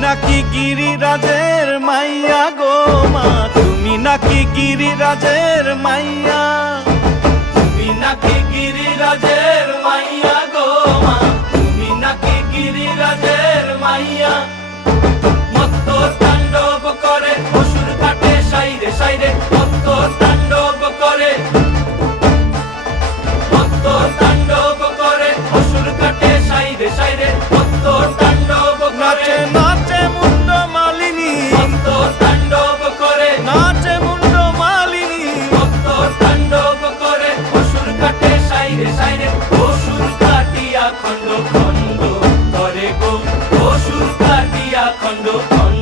নাকি গিরিরাজের মাইয়া গো মা, তুমি নাকি গিরিরাজের মাইয়া, তুমি নাকি গিরিরাজের মাইয়া গো মা, তুমি নাকি গিরিরাজের মাইয়া। মত্ত তাণ্ডব করে অসুর কাটে সাইরে সাইরে, মত্ত তাণ্ডব করে, মত্ত তাণ্ডব করে অসুর কাটে সাইরে সাইরে, মত্ত তাণ্ডব করে। নাচে মুন্ড মালিনী, মত্ত তাণ্ডব করে, নাচে মুন্ড মালিনী, মত্ত তাণ্ডব করে অসুর কাটে সাইরে সাইরে, অসুর কাটিয়া খণ্ড খণ্ড করে গো, অসুর কাটিয়া খণ্ড খণ্ড